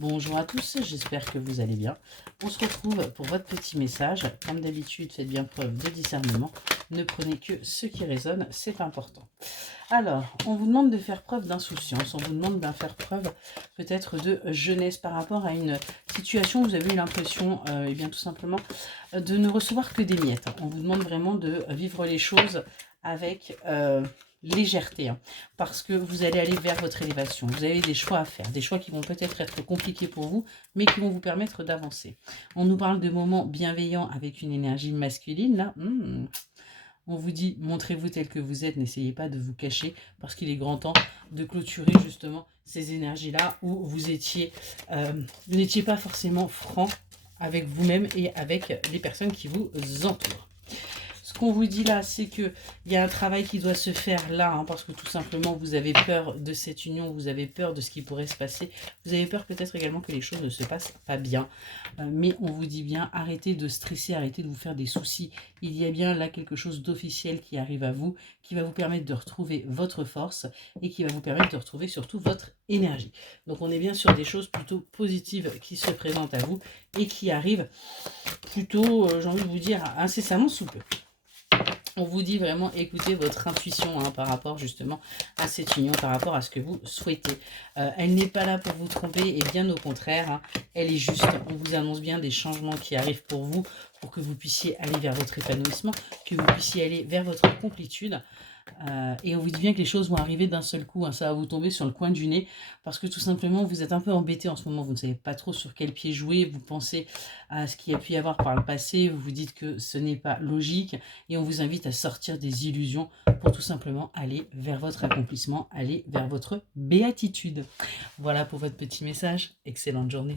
Bonjour à tous, j'espère que vous allez bien. On se retrouve pour votre petit message. Comme d'habitude, faites bien preuve de discernement. Ne prenez que ce qui résonne, c'est important. Alors, on vous demande de faire preuve d'insouciance, on vous demande de faire preuve peut-être de jeunesse par rapport à une situation où vous avez eu l'impression, eh bien tout simplement, de ne recevoir que des miettes. On vous demande vraiment de vivre les choses avec légèreté, hein, parce que vous allez aller vers votre élévation. Vous avez des choix à faire, des choix qui vont peut-être être compliqués pour vous, mais qui vont vous permettre d'avancer. On nous parle de moments bienveillants avec une énergie masculine, là. On vous dit, montrez-vous tel que vous êtes, n'essayez pas de vous cacher, parce qu'il est grand temps de clôturer justement ces énergies-là où vous n'étiez pas forcément franc avec vous-même et avec les personnes qui vous entourent. Ce qu'on vous dit là, c'est qu'il y a un travail qui doit se faire là, hein, parce que tout simplement, vous avez peur de cette union, vous avez peur de ce qui pourrait se passer, vous avez peur peut-être également que les choses ne se passent pas bien. Mais on vous dit bien, arrêtez de stresser, arrêtez de vous faire des soucis. Il y a bien là quelque chose d'officiel qui arrive à vous, qui va vous permettre de retrouver votre force et qui va vous permettre de retrouver surtout votre énergie. Donc on est bien sur des choses plutôt positives qui se présentent à vous et qui arrivent plutôt, j'ai envie de vous dire, incessamment sous peu. On vous dit vraiment écoutez votre intuition, hein, par rapport justement à cette union, par rapport à ce que vous souhaitez. Elle n'est pas là pour vous tromper et bien au contraire, hein, elle est juste. On vous annonce bien des changements qui arrivent pour que vous puissiez aller vers votre épanouissement, que vous puissiez aller vers votre complétude. Et on vous dit bien que les choses vont arriver d'un seul coup, hein, ça va vous tomber sur le coin du nez, parce que tout simplement vous êtes un peu embêté en ce moment, vous ne savez pas trop sur quel pied jouer, vous pensez à ce qu'il y a pu y avoir par le passé, vous vous dites que ce n'est pas logique, et on vous invite à sortir des illusions pour tout simplement aller vers votre accomplissement, aller vers votre béatitude. Voilà pour votre petit message, excellente journée.